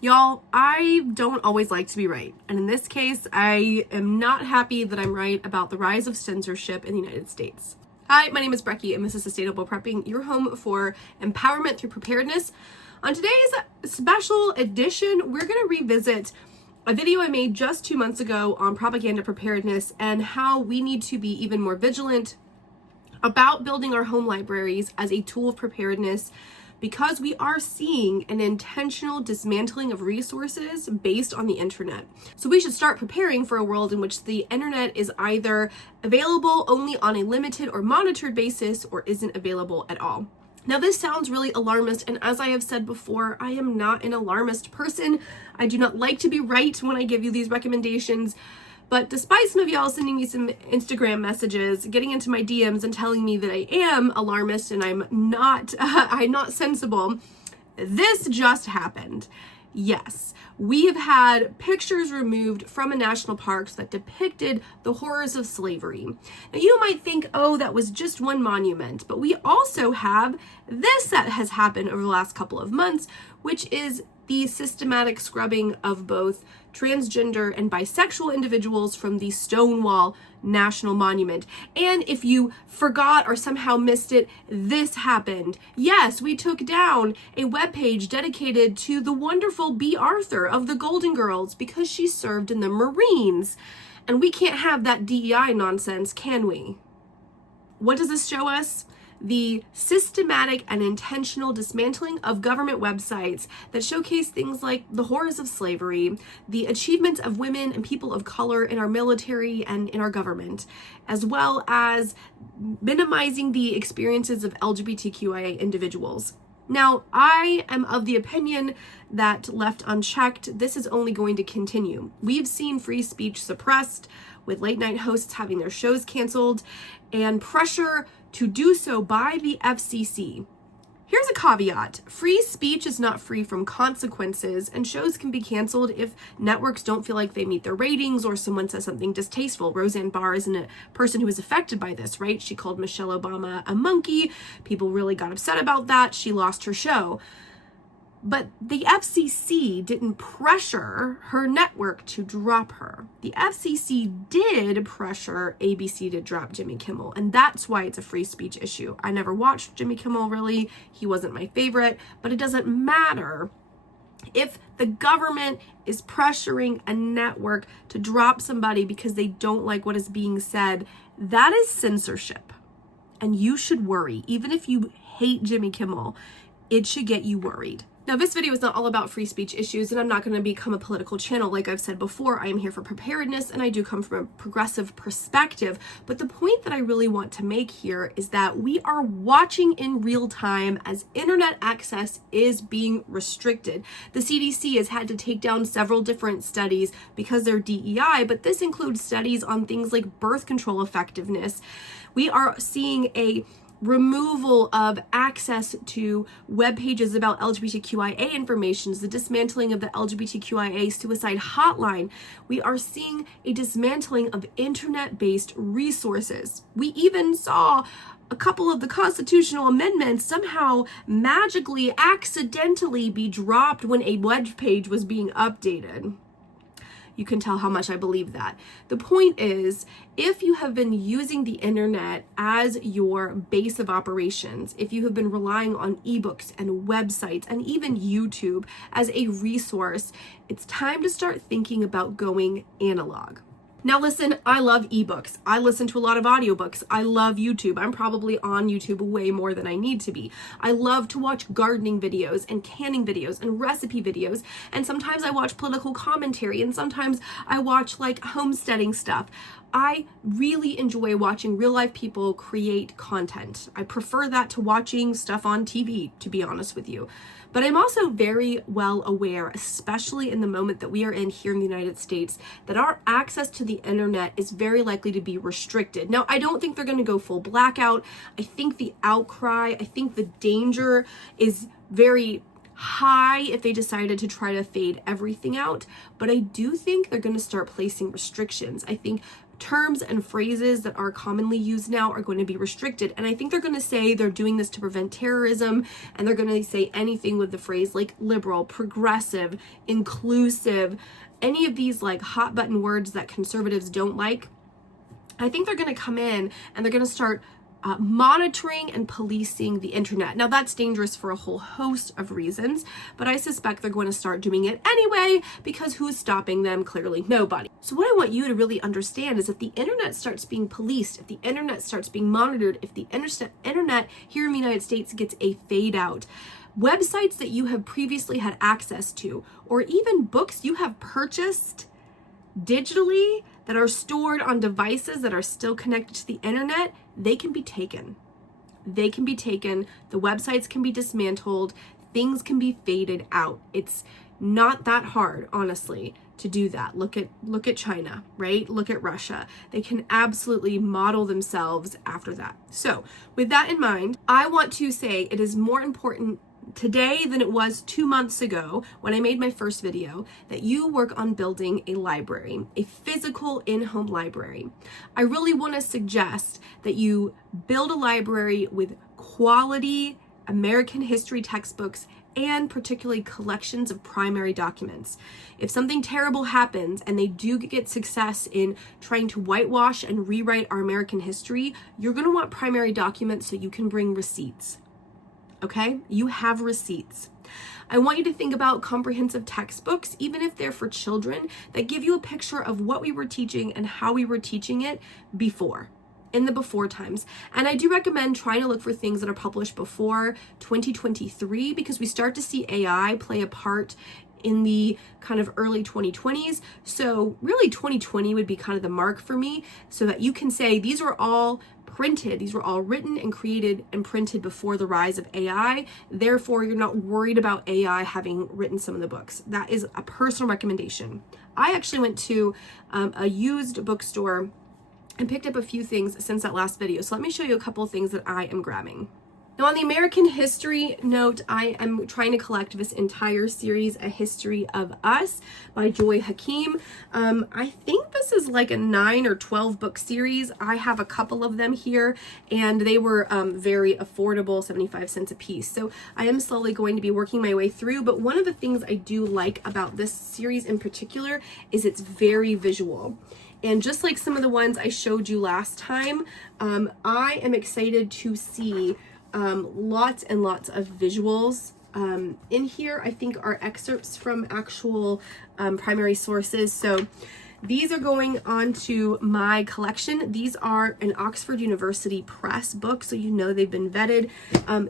Y'all, I don't always like to be right. And in this case, I am not happy that I'm right about the rise of censorship in the United States. Hi, my name is Brecky, and this is Sustainable Prepping, your home for empowerment through preparedness. On today's special edition, we're going to revisit a video I made just 2 months ago on propaganda preparedness and how we need to be even more vigilant about building our home libraries as a tool of preparedness, because we are seeing an intentional dismantling of resources based on the internet. So we should start preparing for a world in which the internet is either available only on a limited or monitored basis or isn't available at all. Now, this sounds really alarmist, and as I have said before, I am not an alarmist person. I do not like to be right when I give you these recommendations. But despite some of y'all sending me some Instagram messages, getting into my DMs and telling me that I am alarmist and I'm not sensible, this just happened. Yes, we have had pictures removed from a national park that depicted the horrors of slavery. Now, you might think, oh, that was just one monument, but we also have this that has happened over the last couple of months, which is the systematic scrubbing of both transgender and bisexual individuals from the Stonewall National Monument. And if you forgot or somehow missed it, this happened. Yes, we took down a webpage dedicated to the wonderful Bea Arthur of the Golden Girls because she served in the Marines. And we can't have that DEI nonsense, can we? What does this show us? The systematic and intentional dismantling of government websites that showcase things like the horrors of slavery, the achievements of women and people of color in our military and in our government, as well as minimizing the experiences of LGBTQIA individuals. Now, I am of the opinion that left unchecked, this is only going to continue. We've seen free speech suppressed, with late night hosts having their shows canceled, and pressure to do so by the FCC. Here's a caveat. Free speech is not free from consequences, and shows can be canceled if networks don't feel like they meet their ratings or someone says something distasteful. Roseanne Barr isn't a person who was affected by this, right? She called Michelle Obama a monkey. People really got upset about that. She lost her show. But the FCC didn't pressure her network to drop her. The FCC did pressure ABC to drop Jimmy Kimmel, and that's why it's a free speech issue. I never watched Jimmy Kimmel, really. He wasn't my favorite, but it doesn't matter. If the government is pressuring a network to drop somebody because they don't like what is being said, that is censorship. And you should worry. Even if you hate Jimmy Kimmel, it should get you worried. Now, this video is not all about free speech issues, and I'm not going to become a political channel. Like I've said before, I am here for preparedness, and I do come from a progressive perspective. But the point that I really want to make here is that we are watching in real time as internet access is being restricted. The CDC has had to take down several different studies because they're DEI, but this includes studies on things like birth control effectiveness. We are seeing a removal of access to web pages about LGBTQIA information, the dismantling of the LGBTQIA suicide hotline. We are seeing a dismantling of internet-based resources. We even saw a couple of the constitutional amendments somehow magically, accidentally be dropped when a web page was being updated. You can tell how much I believe that. The point is, if you have been using the internet as your base of operations, if you have been relying on ebooks and websites and even YouTube as a resource, it's time to start thinking about going analog. Now listen, I love ebooks. I listen to a lot of audiobooks. I love YouTube. I'm probably on YouTube way more than I need to be. I love to watch gardening videos and canning videos and recipe videos. And sometimes I watch political commentary, and sometimes I watch like homesteading stuff. I really enjoy watching real life people create content. I prefer that to watching stuff on TV, to be honest with you. But I'm also very well aware, especially in the moment that we are in here in the United States, that our access to the internet is very likely to be restricted. Now, I don't think they're going to go full blackout. I think the outcry, I think the danger is very high if they decided to try to fade everything out. But I do think they're going to start placing restrictions. I think terms and phrases that are commonly used now are going to be restricted. And I think they're going to say they're doing this to prevent terrorism, and they're going to say anything with the phrase like liberal, progressive, inclusive, any of these like hot button words that conservatives don't like. I think they're going to come in and they're going to start monitoring and policing the internet. Now that's dangerous for a whole host of reasons, but I suspect they're going to start doing it anyway, because who's stopping them? Clearly nobody. So what I want you to really understand is that the internet starts being policed, if the internet starts being monitored, if the internet here in the United States gets a fade out, websites that you have previously had access to, or even books you have purchased digitally that are stored on devices that are still connected to the internet, they can be taken. They can be taken. The websites can be dismantled. Things can be faded out. It's not that hard, honestly, to do that. Look at China, right? Look at Russia. They can absolutely model themselves after that. So with that in mind, I want to say it is more important today than it was 2 months ago when I made my first video that you work on building a library, a physical in-home library. I really want to suggest that you build a library with quality American history textbooks and particularly collections of primary documents. If something terrible happens and they do get success in trying to whitewash and rewrite our American history, you're going to want primary documents so you can bring receipts. Okay, you have receipts. I want you to think about comprehensive textbooks, even if they're for children, that give you a picture of what we were teaching and how we were teaching it before, in the before times. And I do recommend trying to look for things that are published before 2023, because we start to see AI play a part in the kind of early 2020s. So really 2020 would be kind of the mark for me, so that you can say these were all printed, these were all written and created and printed before the rise of AI. Therefore, you're not worried about AI having written some of the books. That is a personal recommendation. I actually went to a used bookstore and picked up a few things since that last video. So let me show you a couple of things that I am grabbing. Now, on the American history note, I am trying to collect this entire series, A History of Us by Joy Hakim. I think this is like a 9 or 12 book series. I have a couple of them here, and they were very affordable, 75 cents a piece. So I am slowly going to be working my way through, but one of the things I do like about this series in particular is it's very visual. And just like some of the ones I showed you last time, I am excited to see lots and lots of visuals in here. I think are excerpts from actual primary sources. So these are going onto my collection. These are an Oxford University Press book, so you know they've been vetted.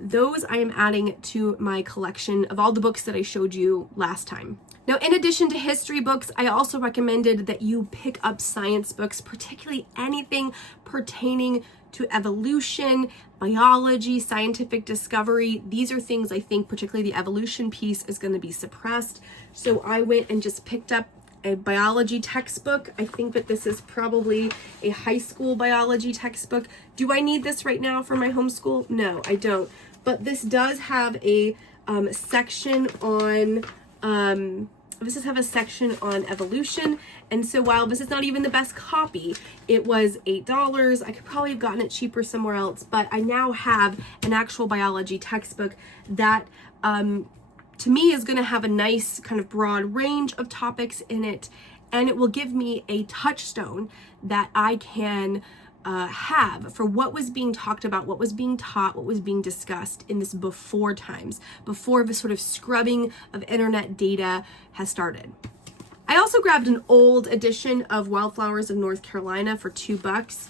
Those I am adding to my collection of all the books that I showed you last time. Now, in addition to history books, I also recommended that you pick up science books, particularly anything pertaining to evolution, biology, scientific discovery. These are things I think, particularly the evolution piece, is going to be suppressed. So I went and just picked up a biology textbook. I think that this is probably a high school biology textbook. Do I need this right now for my homeschool? No, I don't. But this does have a section on evolution. And so while this is not even the best copy, it was $8. I could probably have gotten it cheaper somewhere else, but I now have an actual biology textbook that to me is going to have a nice kind of broad range of topics in it, and it will give me a touchstone that I can have for what was being talked about, what was being taught, what was being discussed in this before times, before the sort of scrubbing of internet data has started. I also grabbed an old edition of Wildflowers of North Carolina for $2.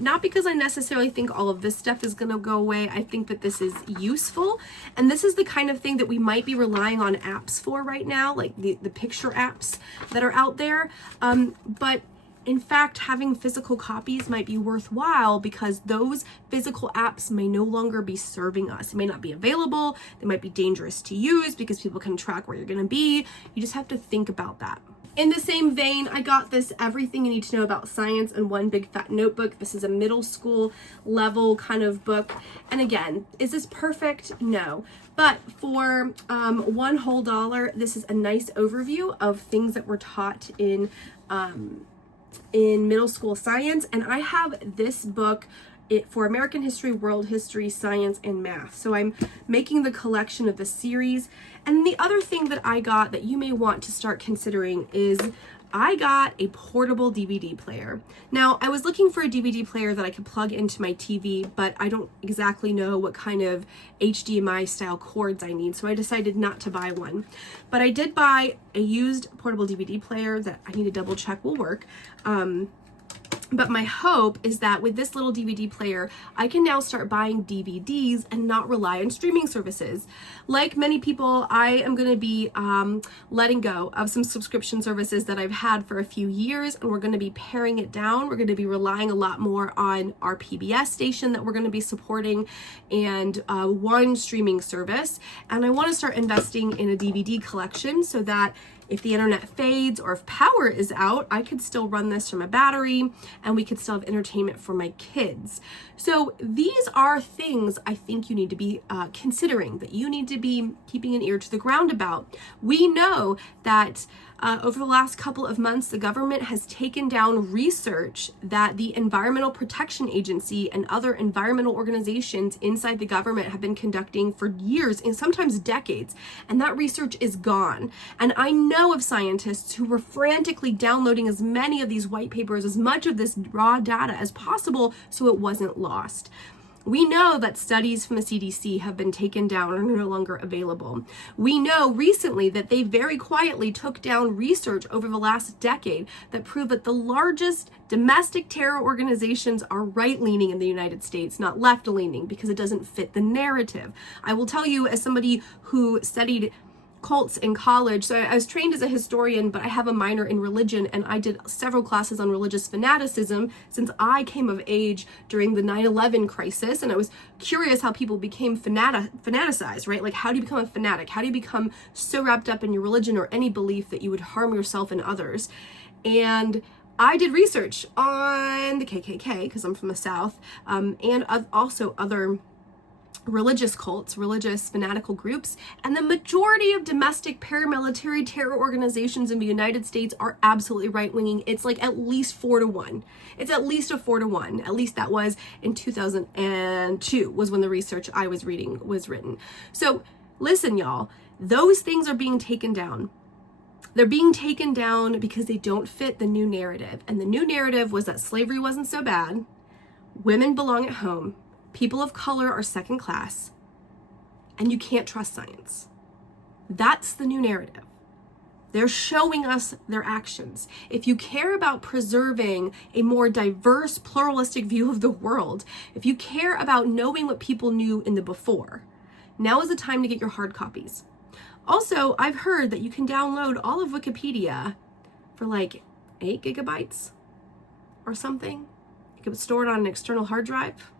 Not because I necessarily think all of this stuff is going to go away. I think that this is useful, and this is the kind of thing that we might be relying on apps for right now, like the picture apps that are out there. But in fact, having physical copies might be worthwhile, because those physical apps may no longer be serving us. They may not be available. They might be dangerous to use because people can track where you're going to be. You just have to think about that. In the same vein, I got this Everything You Need to Know About Science in One Big Fat Notebook. This is a middle school level kind of book. And again, is this perfect? No. But for $1 whole, this is a nice overview of things that were taught in in middle school science, and I have this book for American history, world history, science, and math. So I'm making the collection of the series. And the other thing that I got that you may want to start considering is I got a portable DVD player. Now, I was looking for a DVD player that I could plug into my TV, but I don't exactly know what kind of HDMI style cords I need, so I decided not to buy one. But I did buy a used portable DVD player that I need to double check will work. But my hope is that with this little DVD player, I can now start buying DVDs and not rely on streaming services. Like many people, I am going to be letting go of some subscription services that I've had for a few years, and we're going to be paring it down. We're going to be relying a lot more on our PBS station that we're going to be supporting and one streaming service. And I want to start investing in a DVD collection so that if the internet fades or if power is out, I could still run this from a battery and we could still have entertainment for my kids. So these are things I think you need to be considering, that you need to be keeping an ear to the ground about. We know that over the last couple of months, the government has taken down research that the Environmental Protection Agency and other environmental organizations inside the government have been conducting for years and sometimes decades, and that research is gone. And I know of scientists who were frantically downloading as many of these white papers, as much of this raw data as possible, so it wasn't lost. We know that studies from the CDC have been taken down and are no longer available. We know recently that they very quietly took down research over the last decade that proved that the largest domestic terror organizations are right-leaning in the United States, not left-leaning, because it doesn't fit the narrative. I will tell you, as somebody who studied cults in college. So I was trained as a historian, but I have a minor in religion, and I did several classes on religious fanaticism since I came of age during the 9/11 crisis, and I was curious how people became fanaticized, right? Like, how do you become a fanatic? How do you become so wrapped up in your religion or any belief that you would harm yourself and others? And I did research on the KKK, because I'm from the South, and also other religious cults, religious fanatical groups, and the majority of domestic paramilitary terror organizations in the United States are absolutely right-winging. It's like at least 4-1. It's at least a 4-1. At least that was in 2002 was when the research I was reading was written. So listen, y'all, those things are being taken down. They're being taken down because they don't fit the new narrative. And the new narrative was that slavery wasn't so bad, women belong at home, people of color are second class, and you can't trust science. That's the new narrative. They're showing us their actions. If you care about preserving a more diverse, pluralistic view of the world, if you care about knowing what people knew in the before, now is the time to get your hard copies. Also, I've heard that you can download all of Wikipedia for like 8 gigabytes or something. You can store it on an external hard drive.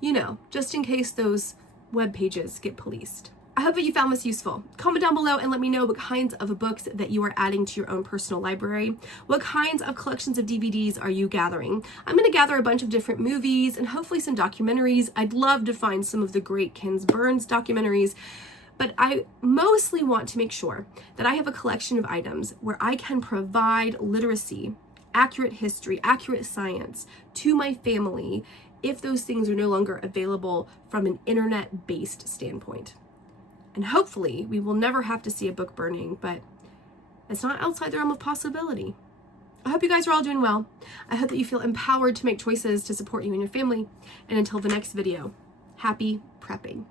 You know, just in case those web pages get policed. I hope that you found this useful. Comment down below and let me know what kinds of books that you are adding to your own personal library. What kinds of collections of DVDs are you gathering? I'm going to gather a bunch of different movies and hopefully some documentaries. I'd love to find some of the great Ken Burns documentaries, but I mostly want to make sure that I have a collection of items where I can provide literacy, accurate history, accurate science to my family if those things are no longer available from an internet-based standpoint. And hopefully we will never have to see a book burning, but it's not outside the realm of possibility. I hope you guys are all doing well. I hope that you feel empowered to make choices to support you and your family. And until the next video, happy prepping.